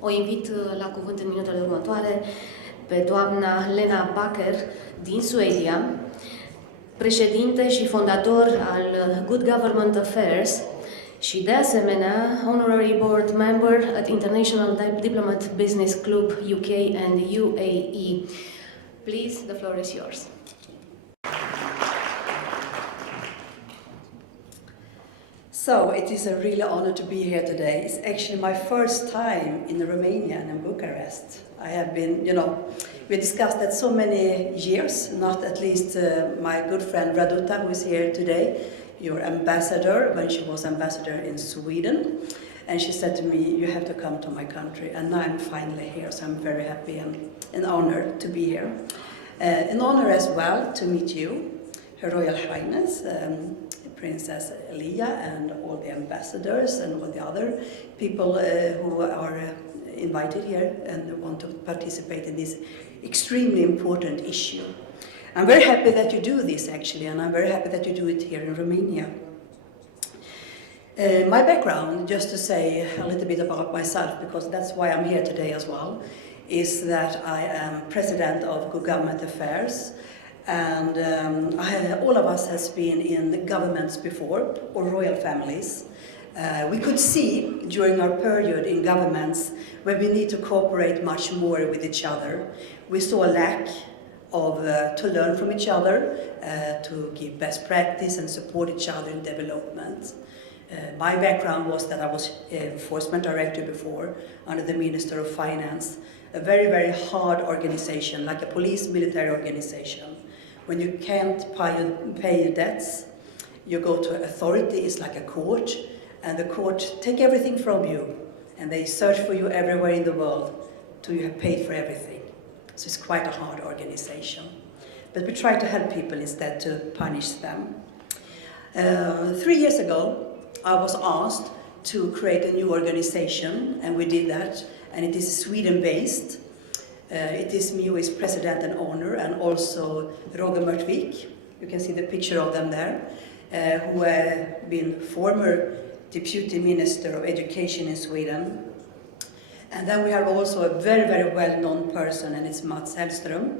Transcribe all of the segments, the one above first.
O invit la cuvânt în minutele următoare pe doamna Lena Bäcker din Suedia, președinte și fondator al Good Government Affairs și de asemenea Honorary Board Member at International Diplomat Business Club UK and UAE. Please, the floor is yours. So it is a really honor to be here today. It's actually my first time in Romania and in Bucharest. I have been, we discussed that so many years, not at least my good friend Raduta, who is here today, your ambassador, when she was ambassador in Sweden. And she said to me, you have to come to my country. And now I'm finally here, so I'm very happy and honored to be here. An honor as well to meet you, Her Royal Highness, Princess Leia, and all the ambassadors and all the other people who are invited here and want to participate in this extremely important issue. I'm very happy that you do this actually, and I'm very happy that you do it here in Romania. My background, just to say a little bit about myself, because that's why I'm here today as well, is that I am president of Good Government Affairs. And all of us has been in the governments before, or royal families. We could see during our period in governments where we need to cooperate much more with each other. We saw a lack of to learn from each other, to give best practice and support each other in development. My background was that I was enforcement director before, under the Minister of Finance, a very, very hard organization, like a police military organization. When you can't pay your debts, you go to authority, it's like a court, and the court take everything from you, and they search for you everywhere in the world till you have paid for everything. So it's quite a hard organization. But we try to help people instead to punish them. 3 years ago, I was asked to create a new organization, and we did that, and it is Sweden-based. It is me who is president and owner, and also Roger Mörtvik, you can see the picture of them there, who have been former deputy minister of education in Sweden. And then we have also a very, very well-known person, and it's Mats Hellström.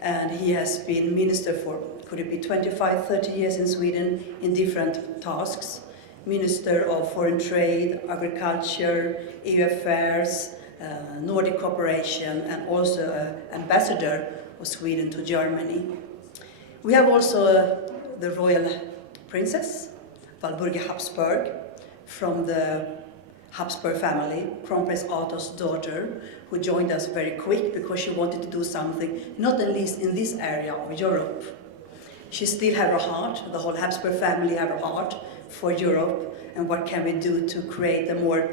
And he has been minister for, could it be 25, 30 years in Sweden in different tasks. Minister of Foreign Trade, Agriculture, EU Affairs, Nordic cooperation, and also ambassador of Sweden to Germany. We have also the royal princess, Walburga Habsburg, from the Habsburg family, Crown Prince Arthur's daughter, who joined us very quick because she wanted to do something, not at least in this area of Europe. She still have her heart, the whole Habsburg family have her heart for Europe, and what can we do to create a more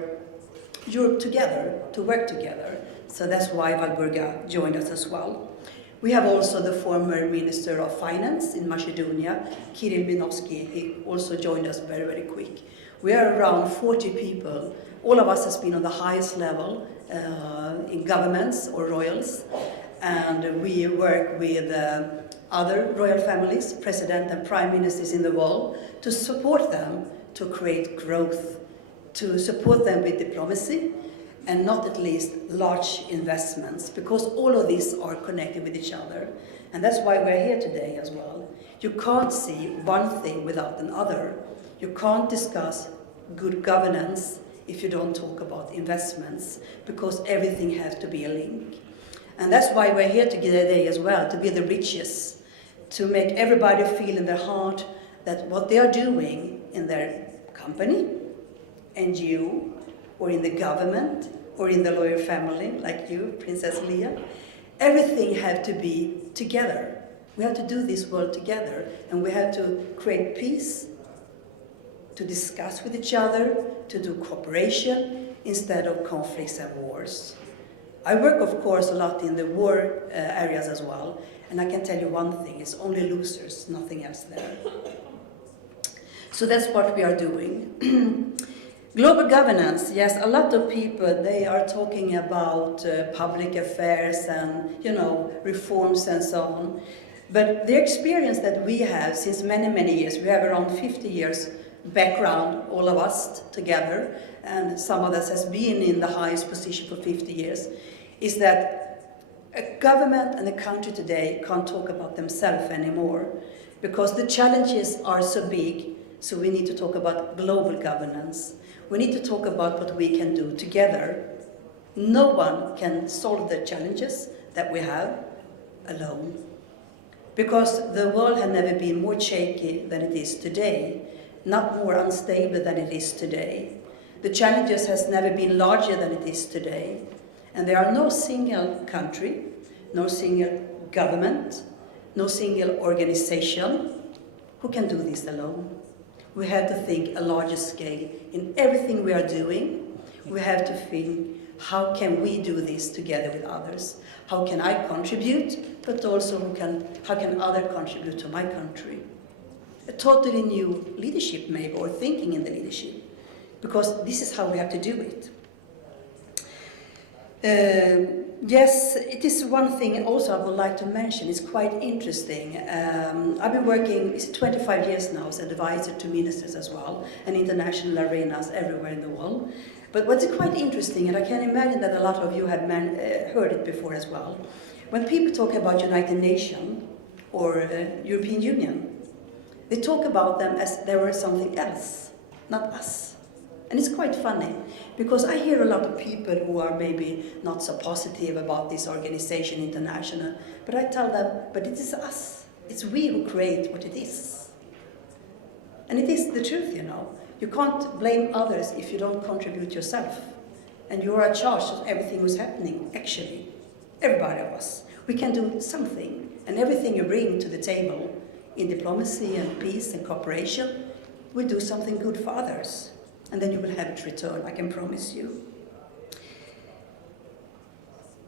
Europe together, to work together. So that's why Walburga joined us as well. We have also the former Minister of Finance in Macedonia, Kirill Minovsky. He also joined us very, very quick. We are around 40 people. All of us has been on the highest level in governments or royals, and we work with other royal families, president and prime ministers in the world, to support them to create growth, to support them with diplomacy, and not at least large investments, because all of these are connected with each other. And that's why we're here today as well. You can't see one thing without another. You can't discuss good governance if you don't talk about investments, because everything has to be a link. And that's why we're here today as well, to be the bridges, to make everybody feel in their heart that what they are doing in their company, NGO, or in the government, or in the royal family, like you, Princess Leia, everything has to be together. We have to do this world together, and we have to create peace, to discuss with each other, to do cooperation, instead of conflicts and wars. I work, of course, a lot in the war areas as well, and I can tell you one thing, it's only losers, nothing else there. So that's what we are doing. Global governance, yes, a lot of people, they are talking about public affairs and, reforms and so on. But the experience that we have since many, many years, we have around 50 years background, all of us together, and some of us has been in the highest position for 50 years, is that a government and a country today can't talk about themselves anymore because the challenges are so big, so we need to talk about global governance. We need to talk about what we can do together. No one can solve the challenges that we have alone. Because the world has never been more shaky than it is today, not more unstable than it is today. The challenges has never been larger than it is today. And there are no single country, no single government, no single organization who can do this alone. We have to think a larger scale in everything we are doing. We have to think, how can we do this together with others? How can I contribute, but also how can others contribute to my country? A totally new leadership maybe, or thinking in the leadership, because this is how we have to do it. Yes, it is one thing also I would like to mention. It's quite interesting. I've been working 25 years now as advisor to ministers as well, and international arenas everywhere in the world. But what's quite interesting, and I can imagine that a lot of you have heard it before as well, when people talk about United Nations or European Union, they talk about them as they were something else, not us. And it's quite funny, because I hear a lot of people who are maybe not so positive about this organization, international, but I tell them, but it is us. It's we who create what it is. And it is the truth, you know. You can't blame others if you don't contribute yourself. And you are in charge of everything who's happening, actually. Everybody of us. We can do something. And everything you bring to the table in diplomacy and peace and cooperation will do something good for others. And then you will have it returned, I can promise you.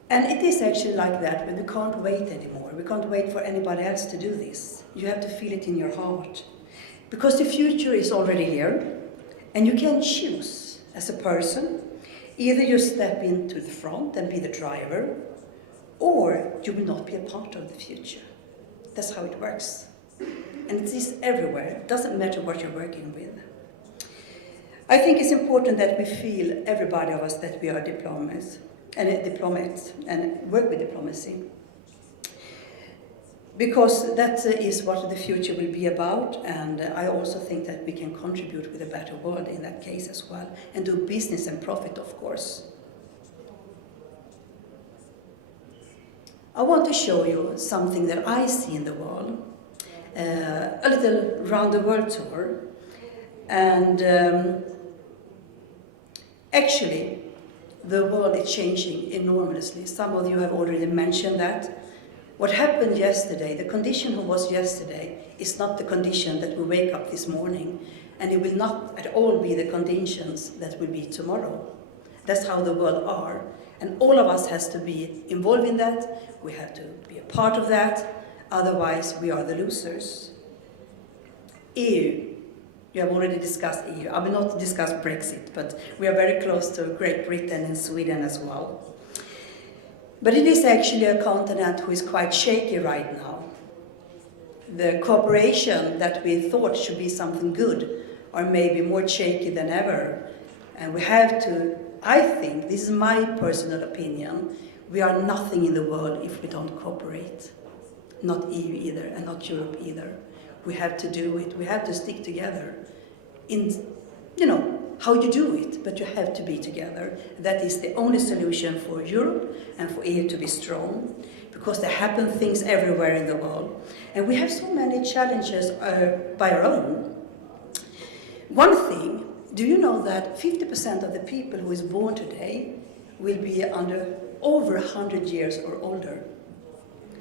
And it is actually like that, but we can't wait anymore. We can't wait for anybody else to do this. You have to feel it in your heart. Because the future is already here, and you can choose as a person. Either you step into the front and be the driver, or you will not be a part of the future. That's how it works. And it is everywhere. It doesn't matter what you're working with. I think it's important that we feel, everybody of us, that we are diplomats and work with diplomacy. Because that is what the future will be about, and I also think that we can contribute with a better world in that case as well, and do business and profit, of course. I want to show you something that I see in the world, a little round the world tour, and actually the world is changing enormously. Some of you have already mentioned that. What happened yesterday, the condition who was yesterday, is not the condition that we wake up this morning, and it will not at all be the conditions that will be tomorrow. That's how the world are, and all of us has to be involved in that. We have to be a part of that, otherwise we are the losers. EU, you have already discussed EU. I will not discuss Brexit, but we are very close to Great Britain and Sweden as well. But it is actually a continent who is quite shaky right now. The cooperation that we thought should be something good are maybe more shaky than ever. And we have to, I think, this is my personal opinion, we are nothing in the world if we don't cooperate. Not EU either, and not Europe either. We have to do it, we have to stick together. In, how you do it, but you have to be together. That is the only solution for Europe and for EU to be strong, because there happen things everywhere in the world. And we have so many challenges by our own. One thing, do you know that 50% of the people who is born today will be over 100 years or older?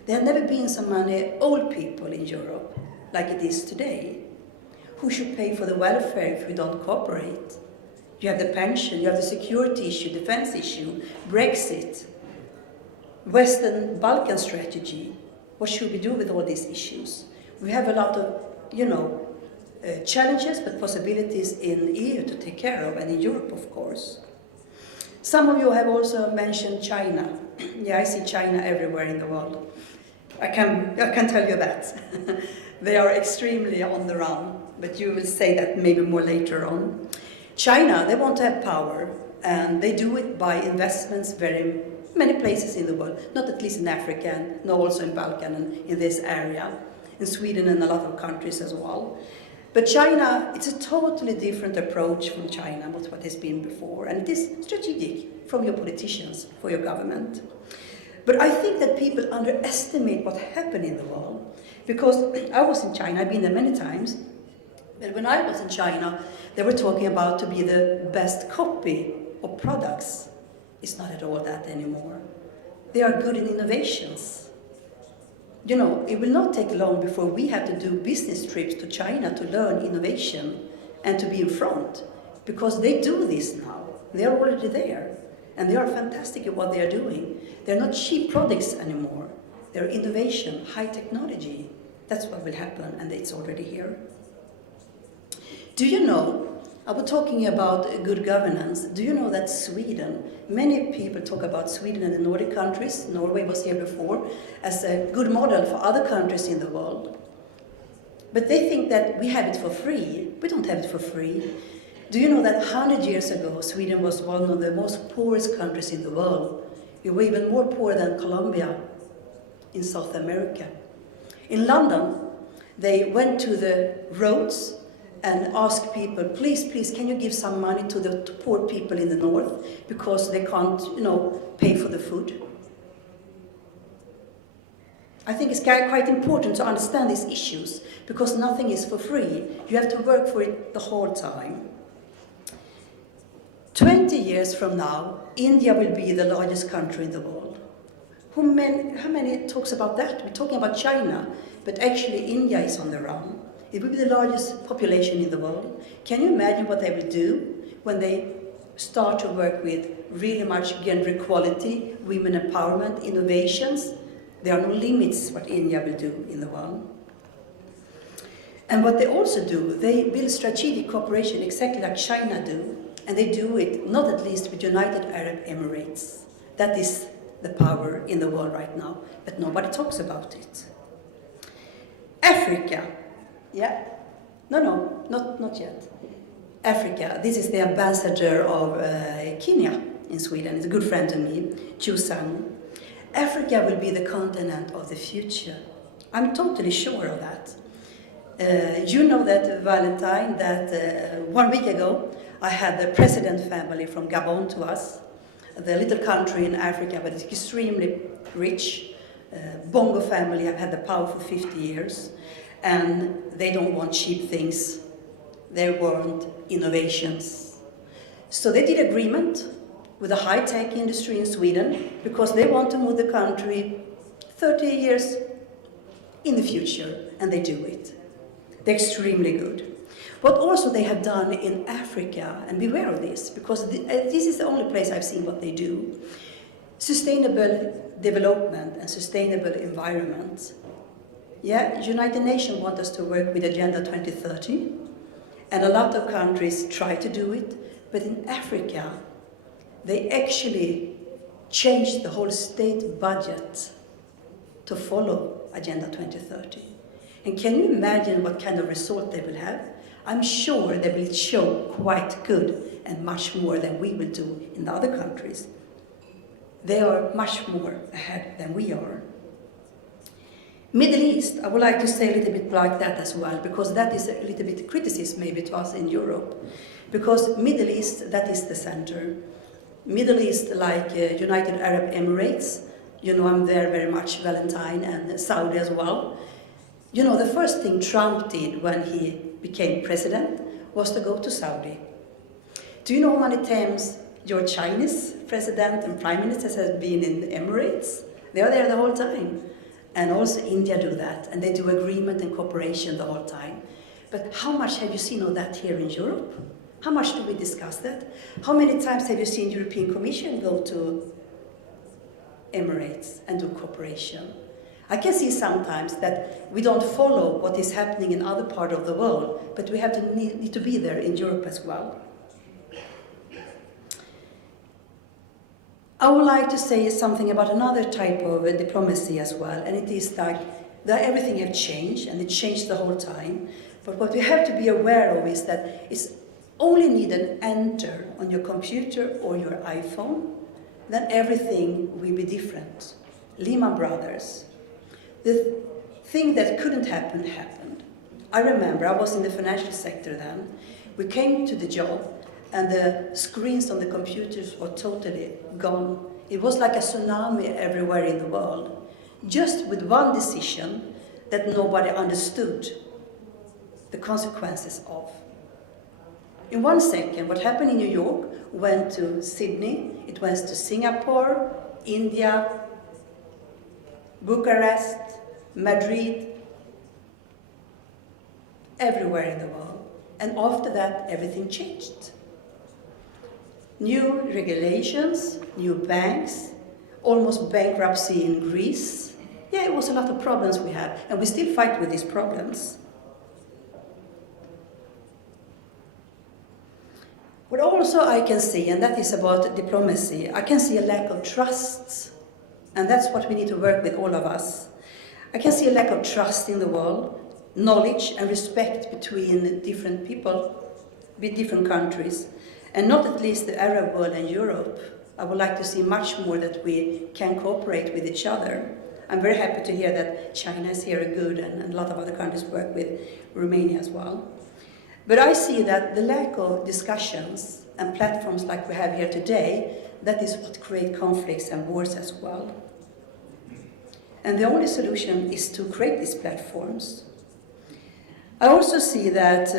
There have never been so many old people in Europe like it is today. Who should pay for the welfare if we don't cooperate? You have the pension, you have the security issue, defense issue, Brexit, Western Balkan strategy. What should we do with all these issues? We have a lot of, challenges but possibilities in EU to take care of, and in Europe, of course. Some of you have also mentioned China. Yeah, I see China everywhere in the world. I can tell you that. They are extremely on the run, but you will say that maybe more later on. China, they want to have power, and they do it by investments very many places in the world, not at least in Africa, and no, also in Balkan and in this area, in Sweden and a lot of countries as well. But China, it's a totally different approach from China, what has been before, and it is strategic from your politicians, for your government. But I think that people underestimate what happened in the world, because I was in China, I've been there many times, but when I was in China, they were talking about to be the best copy of products. It's not at all that anymore. They are good in innovations. You know, it will not take long before we have to do business trips to China to learn innovation and to be in front, because they do this now. They are already there, and they are fantastic at what they are doing. They're not cheap products anymore. They're innovation, high technology. That's what will happen, and it's already here. Do you know, I was talking about good governance. Do you know that Sweden, many people talk about Sweden and the Nordic countries, Norway was here before, as a good model for other countries in the world. But they think that we have it for free. We don't have it for free. Do you know that 100 years ago, Sweden was one of the most poorest countries in the world? We were even more poor than Colombia in South America. In London, they went to the roads and ask people, please, please, can you give some money to the poor people in the north because they can't, pay for the food? I think it's quite important to understand these issues because nothing is for free. You have to work for it the whole time. 20 years from now, India will be the largest country in the world. How many talks about that? We're talking about China, but actually India is on the run. It will be the largest population in the world. Can you imagine what they will do when they start to work with really much gender equality, women empowerment, innovations? There are no limits what India will do in the world. And what they also do, they build strategic cooperation exactly like China do, and they do it not at least with United Arab Emirates. That is the power in the world right now, but nobody talks about it. Africa. Yeah, not yet. Africa, this is the ambassador of Kenya in Sweden. It's a good friend to me, Chu-Sang. Africa will be the continent of the future. I'm totally sure of that. You know that Valentine, that 1 week ago, I had the president family from Gabon to us, the little country in Africa, but it's extremely rich. Bongo family have had the power for 50 years. And they don't want cheap things. They want innovations. So they did agreement with the high-tech industry in Sweden because they want to move the country 30 years in the future, and they do it. They're extremely good. What also they have done in Africa, and beware of this, because this is the only place I've seen what they do, sustainable development and sustainable environment. Yeah, United Nations want us to work with Agenda 2030, and a lot of countries try to do it, but in Africa, they actually changed the whole state budget to follow Agenda 2030. And can you imagine what kind of result they will have? I'm sure they will show quite good and much more than we will do in the other countries. They are much more ahead than we are. Middle East, I would like to say a little bit like that as well, because that is a little bit criticism maybe to us in Europe. Because Middle East, that is the center. Middle East, like United Arab Emirates, I'm there very much, Valentine, and Saudi as well. The first thing Trump did when he became president was to go to Saudi. Do you know how many times your Chinese president and prime ministers have been in the Emirates? They are there the whole time. And also India do that, and they do agreement and cooperation the whole time. But how much have you seen of that here in Europe? How much do we discuss that? How many times have you seen European Commission go to Emirates and do cooperation? I can see sometimes that we don't follow what is happening in other parts of the world, but we have to need to be there in Europe as well. I would like to say something about another type of diplomacy as well, and it is like that everything has changed, and it changed the whole time. But what we have to be aware of is that it's only need an enter on your computer or your iPhone, then everything will be different. Lehman Brothers. The thing that couldn't happen, happened. I remember, I was in the financial sector then. We came to the job and the screens on the computers were totally gone. It was like a tsunami everywhere in the world, just with one decision that nobody understood the consequences of. In 1 second, what happened in New York went to Sydney, it went to Singapore, India, Bucharest, Madrid, everywhere in the world. And after that, everything changed. New regulations, new banks, almost bankruptcy in Greece. Yeah, it was a lot of problems we had, and we still fight with these problems. What also I can see, and that is about diplomacy, I can see a lack of trust, and that's what we need to work with, all of us. I can see a lack of trust in the world, knowledge and respect between different people, with different countries, and not at least the Arab world and Europe. I would like to see much more that we can cooperate with each other. I'm very happy to hear that China is here good, and a lot of other countries work with Romania as well. But I see that the lack of discussions and platforms like we have here today, that is what create conflicts and wars as well. And the only solution is to create these platforms. I also see that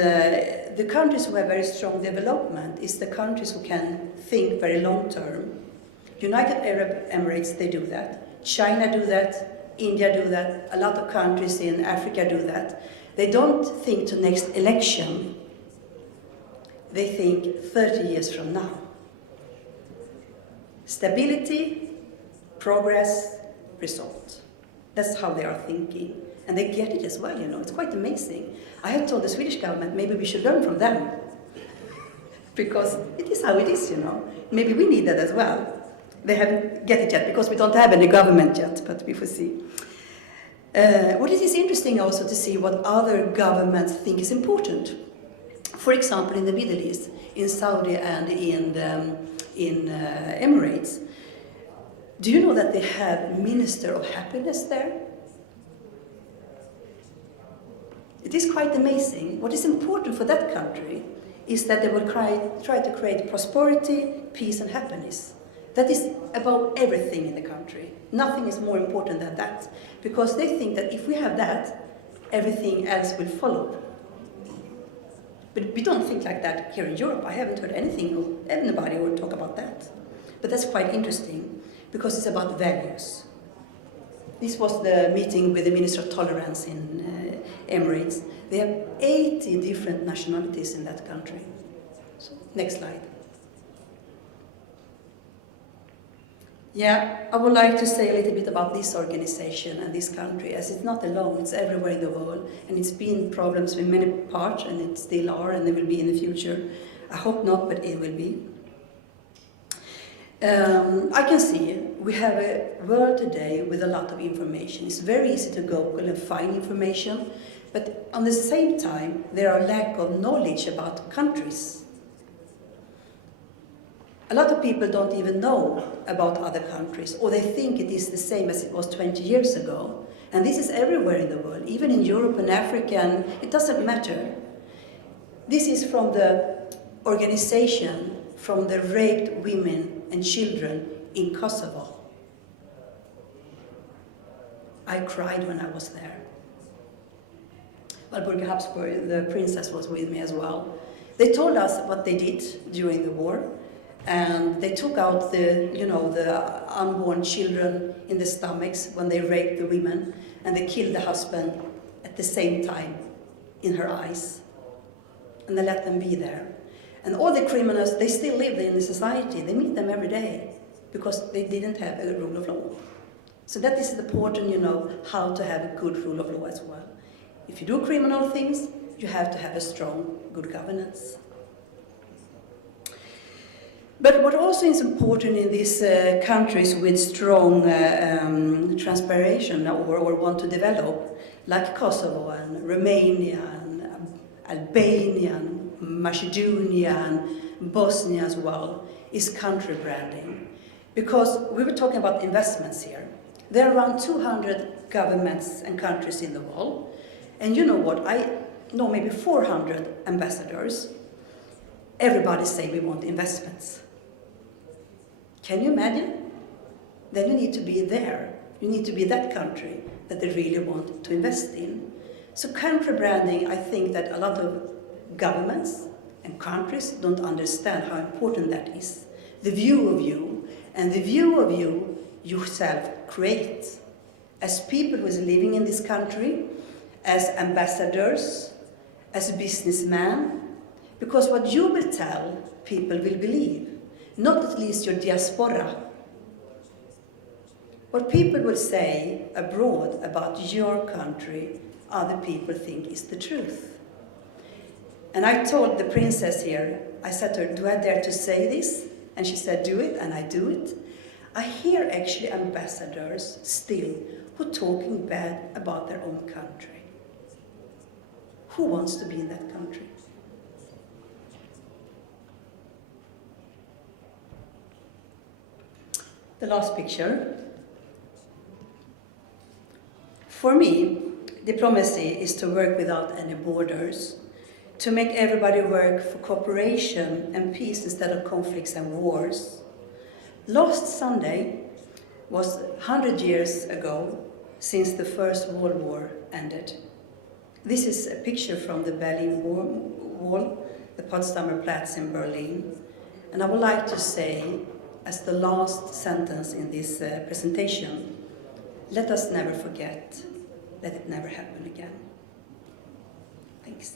the countries who have very strong development is the countries who can think very long term. United Arab Emirates, they do that. China do that. India do that. A lot of countries in Africa do that. They don't think to next election. They think 30 years from now. Stability, progress, result. That's how they are thinking. And they get it as well, you know. It's quite amazing. I have told the Swedish government, maybe we should learn from them. Because it is how it is, you know. Maybe we need that as well. They haven't get it yet, because we don't have any government yet, but we will see. What it is interesting also to see what other governments think is important. For example, in the Middle East, in Saudi and in Emirates, do you know that they have Minister of Happiness there? It is quite amazing. What is important for that country is that they will try to create prosperity, peace and happiness. That is above everything in the country. Nothing is more important than that. Because they think that if we have that, everything else will follow. But we don't think like that here in Europe. I haven't heard anything of anybody who will talk about that. But that's quite interesting, because it's about values. This was the meeting with the Minister of Tolerance in Emirates. They have 80 different nationalities in that country. So, next slide. Yeah, I would like to say a little bit about this organization and this country, as it's not alone, it's everywhere in the world, and it's been problems with many parts, and it still are, and they will be in the future. I hope not, but it will be. I can see we have a world today with a lot of information. It's very easy to Google and find information, but at the same time, there are lack of knowledge about countries. A lot of people don't even know about other countries, or they think it is the same as it was 20 years ago. And this is everywhere in the world, even in Europe and Africa, and it doesn't matter. This is from the organization from the raped women and children in Kosovo. I cried when I was there. Walburga Habsburg, the princess, was with me as well. They told us what they did during the war. And they took out the unborn children in the stomachs when they raped the women, and they killed the husband at the same time in her eyes. And they let them be there. And all the criminals, they still live in the society. They meet them every day because they didn't have a rule of law. So that is important, how to have a good rule of law as well. If you do criminal things, you have to have a strong, good governance. But what also is important in these countries with strong transparency or want to develop, like Kosovo and Romania and Albania and Macedonia and Bosnia as well, is country branding. Because we were talking about investments here. There are around 200 governments and countries in the world. And you know what? I know maybe 400 ambassadors. Everybody say we want investments. Can you imagine? Then you need to be there. You need to be that country that they really want to invest in. So country branding, I think that a lot of governments and countries don't understand how important that is. The view of you, and the view of you yourself create. As people who is living in this country, as ambassadors, as businessmen, because what you will tell, people will believe, not at least your diaspora. What people will say abroad about your country, other people think is the truth. And I told the princess here, I said to her, do I dare to say this? And she said, do it, and I do it. I hear actually ambassadors still who are talking bad about their own country. Who wants to be in that country? The last picture. For me, diplomacy is to work without any borders, to make everybody work for cooperation and peace instead of conflicts and wars. Last Sunday was 100 years ago since the First World War ended. This is a picture from the Berlin Wall, the Potsdamer Platz in Berlin. And I would like to say, as the last sentence in this presentation, let us never forget, let it never happen again. Thanks.